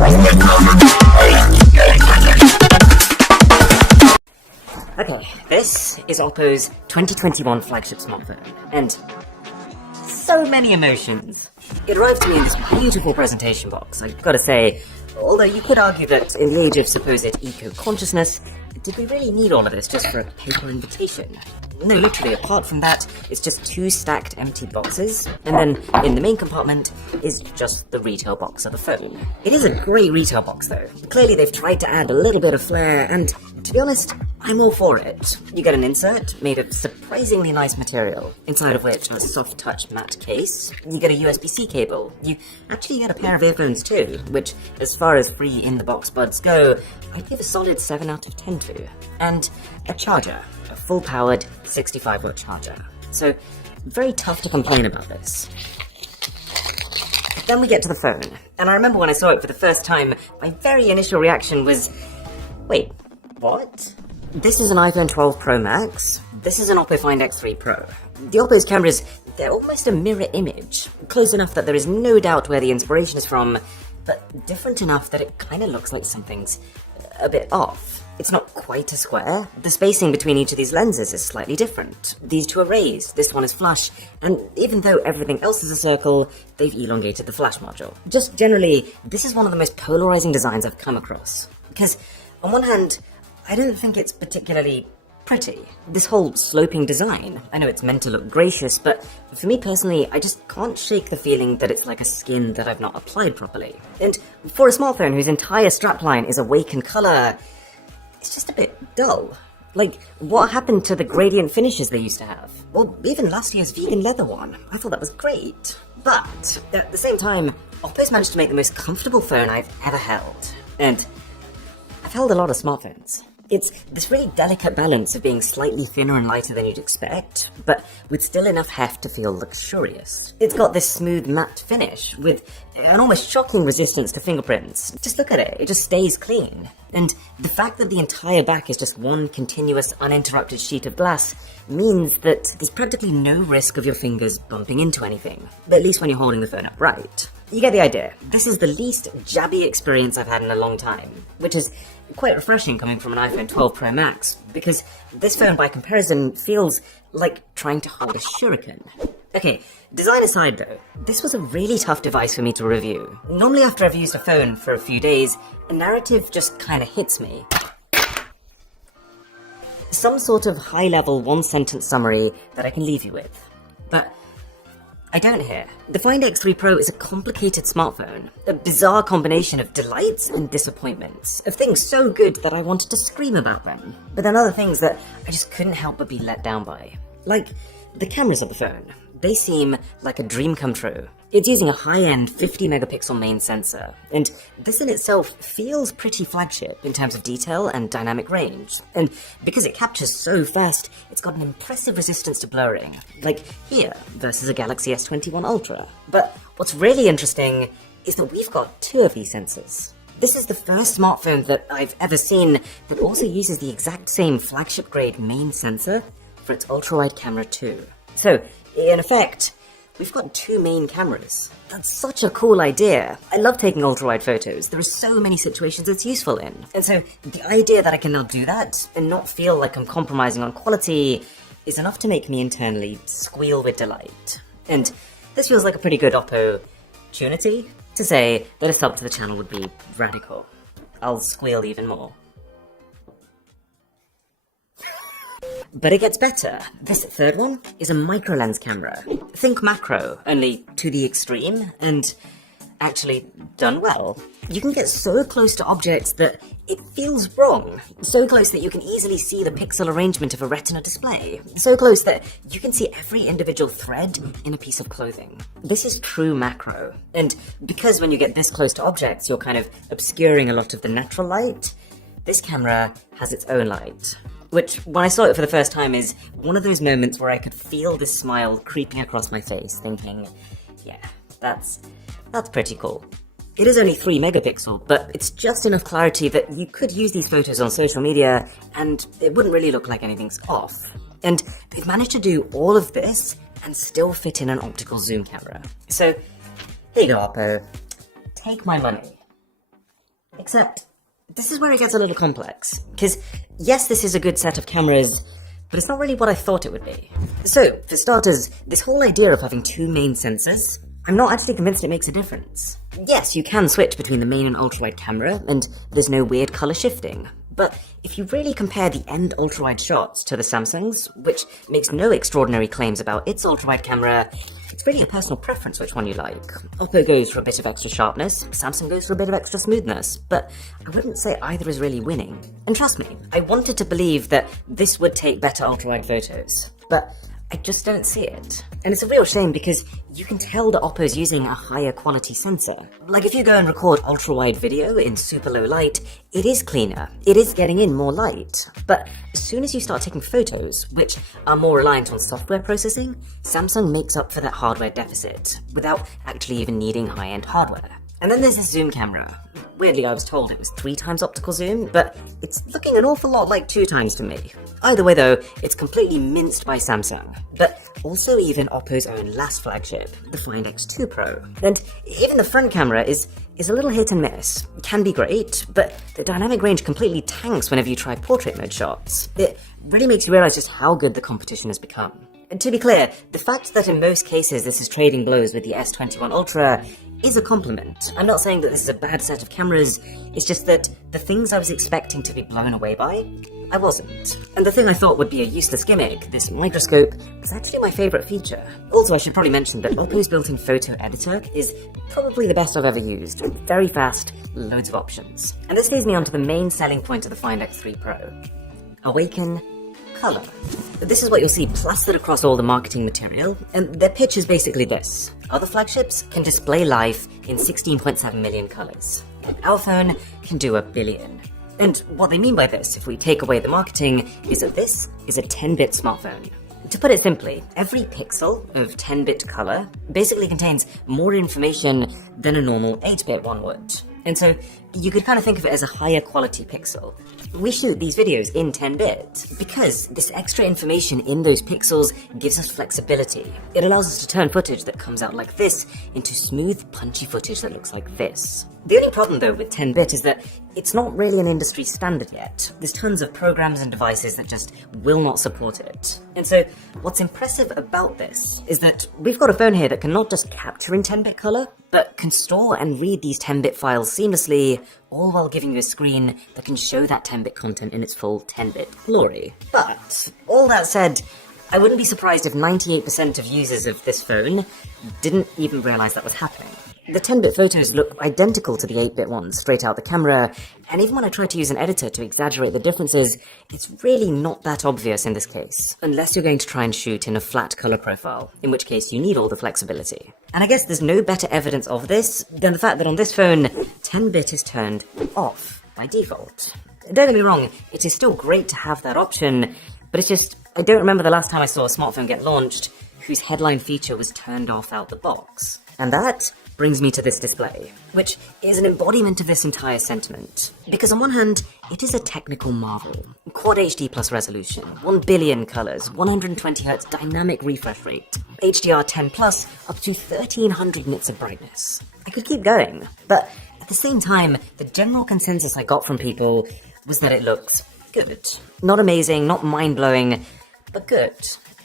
Okay, this is OPPO's 2021 flagship smartphone, and so many emotions. It arrived to me in this beautiful presentation box. I've got to say, although you could argue that in the age of supposed eco-consciousness, did we really need all of this just for a paper invitation? No, literally, apart from that, it's just two stacked empty boxes, and then in the main compartment is just the retail box of the phone. It is a great retail box though. Clearly they've tried to add a little bit of flair, and to be honest, I'm all for it. You get an insert made of surprisingly nice material, inside of which a soft touch matte case. You get a USB-C cable. You actually get a pair of earphones too, which, as far as free in-the-box buds go, I'd give a solid 7 out of 10 to. And a charger. A full-powered 65-watt charger. So, very tough to complain about this. Then we get to the phone, and I remember when I saw it for the first time, my very initial reaction was, wait, what? This is an iPhone 12 Pro Max. This is an OPPO Find X3 Pro. The OPPO's cameras, they're almost a mirror image, close enough that there is no doubt where the inspiration is from, but different enough that it kind of looks like something's a bit off. It's not quite a square. The spacing between each of these lenses is slightly different. These two are raised, this one is flush, and even though everything else is a circle, they've elongated the flash module. Just generally, this is one of the most polarizing designs I've come across. Because, on one hand, I don't think it's particularly pretty. This whole sloping design, I know it's meant to look gracious, but for me personally, I just can't shake the feeling that it's like a skin that I've not applied properly. And for a smartphone whose entire strapline is awake in color, it's just a bit dull. Like, what happened to the gradient finishes they used to have? Well, even last year's vegan leather one. I thought that was great. But, at the same time, OPPO's managed to make the most comfortable phone I've ever held. And I've held a lot of smartphones. It's this really delicate balance of being slightly thinner and lighter than you'd expect, but with still enough heft to feel luxurious. It's got this smooth matte finish, with an almost shocking resistance to fingerprints. Just look at it, it just stays clean. And the fact that the entire back is just one continuous, uninterrupted sheet of glass means that there's practically no risk of your fingers bumping into anything, at least when you're holding the phone upright. You get the idea. This is the least jabby experience I've had in a long time, which is quite refreshing coming from an iPhone 12 Pro Max, because this phone by comparison feels like trying to hold a shuriken. Okay, design aside though, this was a really tough device for me to review. Normally after I've used a phone for a few days, a narrative just kinda hits me. Some sort of high-level one-sentence summary that I can leave you with. But I don't here. The Find X3 Pro is a complicated smartphone, a bizarre combination of delights and disappointments, of things so good that I wanted to scream about them, but then other things that I just couldn't help but be let down by. Like, the cameras of the phone. They seem like a dream come true. It's using a high-end 50-megapixel main sensor, and this in itself feels pretty flagship in terms of detail and dynamic range. And because it captures so fast, it's got an impressive resistance to blurring, like here versus a Galaxy S21 Ultra. But what's really interesting is that we've got two of these sensors. This is the first smartphone that I've ever seen that also uses the exact same flagship-grade main sensor for its ultra-wide camera too. So, in effect, we've got two main cameras. That's such a cool idea. I love taking ultra-wide photos. There are so many situations it's useful in. And so the idea that I can now do that and not feel like I'm compromising on quality is enough to make me internally squeal with delight. And this feels like a pretty good opportunity to say that a sub to the channel would be radical. I'll squeal even more. But it gets better. This third one is a micro lens camera. Think macro, only to the extreme, and actually done well. You can get so close to objects that it feels wrong. So close that you can easily see the pixel arrangement of a retina display. So close that you can see every individual thread in a piece of clothing. This is true macro. And because when you get this close to objects, you're kind of obscuring a lot of the natural light, this camera has its own light. Which, when I saw it for the first time, is one of those moments where I could feel this smile creeping across my face, thinking, yeah, that's pretty cool. It is only 3 megapixel, but it's just enough clarity that you could use these photos on social media, and it wouldn't really look like anything's off. And they've managed to do all of this, and still fit in an optical zoom camera. So, here you go, OPPO. Take my money. Except, this is where it gets a little complex. Because, yes, this is a good set of cameras, but it's not really what I thought it would be. So, for starters, this whole idea of having two main sensors, I'm not actually convinced it makes a difference. Yes, you can switch between the main and ultra-wide camera, and there's no weird color shifting. But if you really compare the end ultra-wide shots to the Samsung's, which makes no extraordinary claims about its ultra-wide camera, it's really a personal preference which one you like. OPPO goes for a bit of extra sharpness, Samsung goes for a bit of extra smoothness, but I wouldn't say either is really winning. And trust me, I wanted to believe that this would take better ultra-wide photos, but I just don't see it. And it's a real shame because you can tell that OPPO's using a higher quality sensor. Like if you go and record ultra-wide video in super low light, it is cleaner, it is getting in more light. But as soon as you start taking photos, which are more reliant on software processing, Samsung makes up for that hardware deficit, without actually even needing high-end hardware. And then there's the zoom camera. Weirdly, I was told it was 3 times optical zoom, but it's looking an awful lot like 2 times to me. Either way though, it's completely minced by Samsung, but also even OPPO's own last flagship, the Find X3 Pro. And even the front camera is a little hit and miss. It can be great, but the dynamic range completely tanks whenever you try portrait mode shots. It really makes you realize just how good the competition has become. And to be clear, the fact that in most cases this is trading blows with the S21 Ultra is a compliment. I'm not saying that this is a bad set of cameras, it's just that the things I was expecting to be blown away by, I wasn't. And the thing I thought would be a useless gimmick, this microscope, was actually my favourite feature. Also, I should probably mention that OPPO's built-in photo editor is probably the best I've ever used. Very fast, loads of options. And this leads me on to the main selling point of the Find X3 Pro. Awaken color. This is what you'll see plastered across all the marketing material, and their pitch is basically this. Other flagships can display life in 16.7 million colors. Our phone can do 1 billion. And what they mean by this, if we take away the marketing, is that this is a 10-bit smartphone. To put it simply, every pixel of 10-bit color basically contains more information than a normal 8-bit one would. And so you could kind of think of it as a higher quality pixel. We shoot these videos in 10-bit because this extra information in those pixels gives us flexibility. It allows us to turn footage that comes out like this into smooth, punchy footage that looks like this. The only problem though with 10-bit is that it's not really an industry standard yet. There's tons of programs and devices that just will not support it. And so what's impressive about this is that we've got a phone here that can not just capture in 10-bit color, but can store and read these 10-bit files seamlessly, all while giving you a screen that can show that 10-bit content in its full 10-bit glory. But, all that said, I wouldn't be surprised if 98% of users of this phone didn't even realize that was happening. The 10-bit photos look identical to the 8-bit ones straight out the camera, and even when I try to use an editor to exaggerate the differences, it's really not that obvious in this case, unless you're going to try and shoot in a flat color profile, in which case you need all the flexibility. And I guess there's no better evidence of this than the fact that on this phone, 10-bit is turned off by default. Don't get me wrong, it is still great to have that option, but it's just, I don't remember the last time I saw a smartphone get launched whose headline feature was turned off out the box. And that brings me to this display, which is an embodiment of this entire sentiment. Because on one hand, it is a technical marvel. Quad HD plus resolution, 1 billion colors, 120Hz dynamic refresh rate, HDR10 plus, up to 1300 nits of brightness. I could keep going, but at the same time, the general consensus I got from people was that it looks good. Not amazing, not mind-blowing, but good.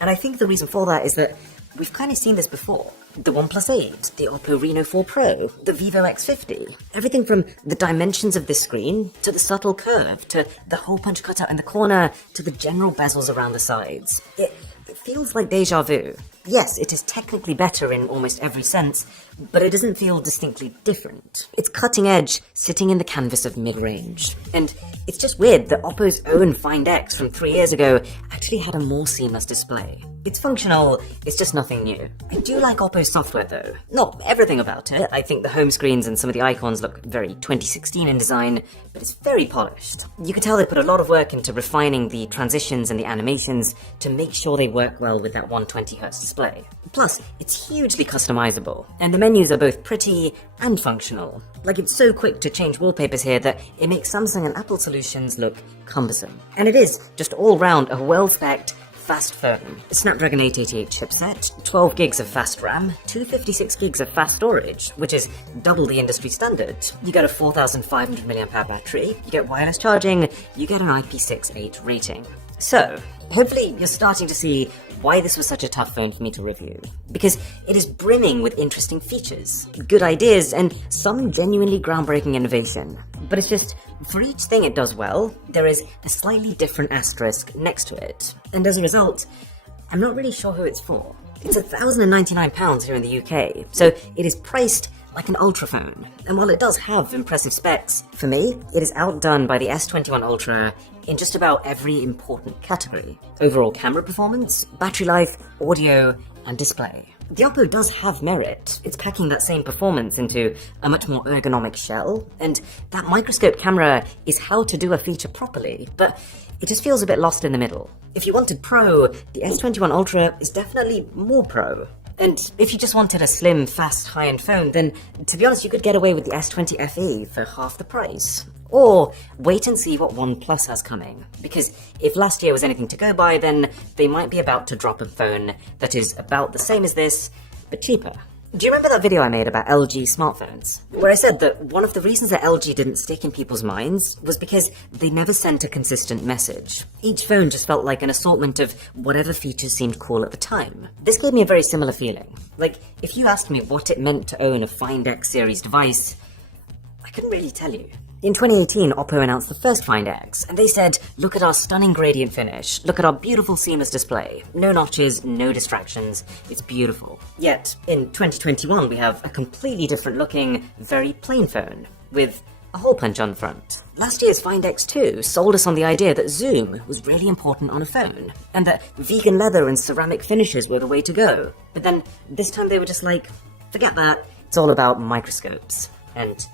And I think the reason for that is that we've kind of seen this before. The OnePlus 8, the OPPO Reno 4 Pro, the Vivo X50. Everything from the dimensions of this screen, to the subtle curve, to the hole punch cutout in the corner, to the general bezels around the sides. It feels like deja vu. Yes, it is technically better in almost every sense, but it doesn't feel distinctly different. It's cutting edge, sitting in the canvas of mid-range. And it's just weird that OPPO's own Find X from 3 years ago actually had a more seamless display. It's functional, it's just nothing new. I do like OPPO's software though. Not everything about it. I think the home screens and some of the icons look very 2016 in design, but it's very polished. You can tell they put a lot of work into refining the transitions and the animations to make sure they work well with that 120Hz display. Plus, it's hugely customizable, and the menus are both pretty and functional. Like, it's so quick to change wallpapers here that it makes Samsung and Apple solutions look cumbersome. And it is, just all round, a well-spec'd, fast phone. Snapdragon 888 chipset, 12 gigs of fast RAM, 256 gigs of fast storage, which is double the industry standard. You get a 4,500 mAh battery, you get wireless charging, you get an IP68 rating. So, hopefully you're starting to see why this was such a tough phone for me to review. Because it is brimming with interesting features, good ideas, and some genuinely groundbreaking innovation. But it's just, for each thing it does well, there is a slightly different asterisk next to it. And as a result, I'm not really sure who it's for. It's £1,099 here in the UK, so it is priced like an Ultra phone. And while it does have impressive specs, for me, it is outdone by the S21 Ultra in just about every important category. Overall camera performance, battery life, audio, and display. The OPPO does have merit. It's packing that same performance into a much more ergonomic shell, and that microscope camera is how to do a feature properly, but it just feels a bit lost in the middle. If you wanted Pro, the S21 Ultra is definitely more Pro. And if you just wanted a slim, fast, high-end phone, then to be honest, you could get away with the S20 FE for half the price. Or wait and see what OnePlus has coming. Because if last year was anything to go by, then they might be about to drop a phone that is about the same as this, but cheaper. Do you remember that video I made about LG smartphones? Where I said that one of the reasons that LG didn't stick in people's minds was because they never sent a consistent message. Each phone just felt like an assortment of whatever features seemed cool at the time. This gave me a very similar feeling. Like, if you asked me what it meant to own a Find X series device, I couldn't really tell you. In 2018, OPPO announced the first Find X, and they said, look at our stunning gradient finish, look at our beautiful seamless display. No notches, no distractions, it's beautiful. Yet, in 2021, we have a completely different looking, very plain phone, with a hole punch on the front. Last year's Find X2 sold us on the idea that zoom was really important on a phone, and that vegan leather and ceramic finishes were the way to go. But then, this time they were just like, forget that, it's all about microscopes, and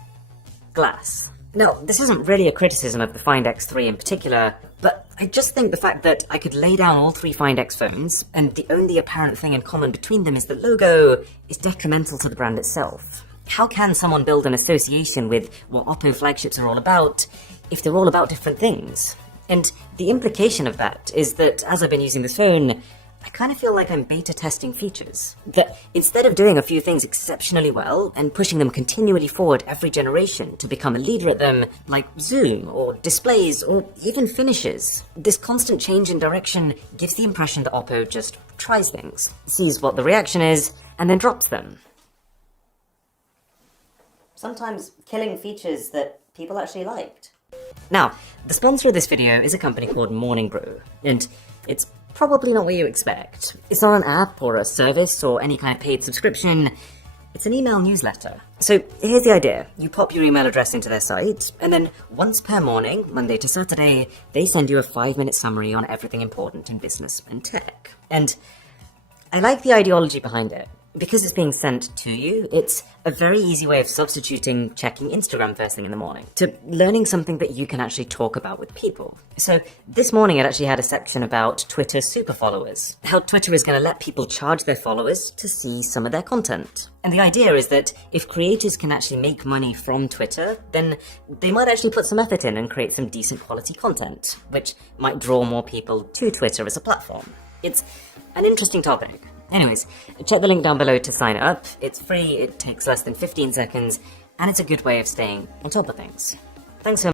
glass. Now, this isn't really a criticism of the Find X3 in particular, but I just think the fact that I could lay down all three Find X phones, and the only apparent thing in common between them is the logo, is detrimental to the brand itself. How can someone build an association with what OPPO flagships are all about, if they're all about different things? And the implication of that is that, as I've been using this phone, I kind of feel like I'm beta testing features. That instead of doing a few things exceptionally well and pushing them continually forward every generation to become a leader at them, like zoom or displays or even finishes, this constant change in direction gives the impression that OPPO just tries things, sees what the reaction is, and then drops them. Sometimes killing features that people actually liked. Now, the sponsor of this video is a company called Morning Brew, and it's probably not what you expect. It's not an app or a service or any kind of paid subscription. It's an email newsletter. So here's the idea. You pop your email address into their site, and then once per morning, Monday to Saturday, they send you a 5-minute summary on everything important in business and tech. And I like the ideology behind it. Because it's being sent to you, it's a very easy way of substituting checking Instagram first thing in the morning to learning something that you can actually talk about with people. So this morning it actually had a section about Twitter super followers, how Twitter is going to let people charge their followers to see some of their content. And the idea is that if creators can actually make money from Twitter, then they might actually put some effort in and create some decent quality content, which might draw more people to Twitter as a platform. It's an interesting topic. Anyways, check the link down below to sign up. It's free, it takes less than 15 seconds, and it's a good way of staying on top of things. Thanks so much.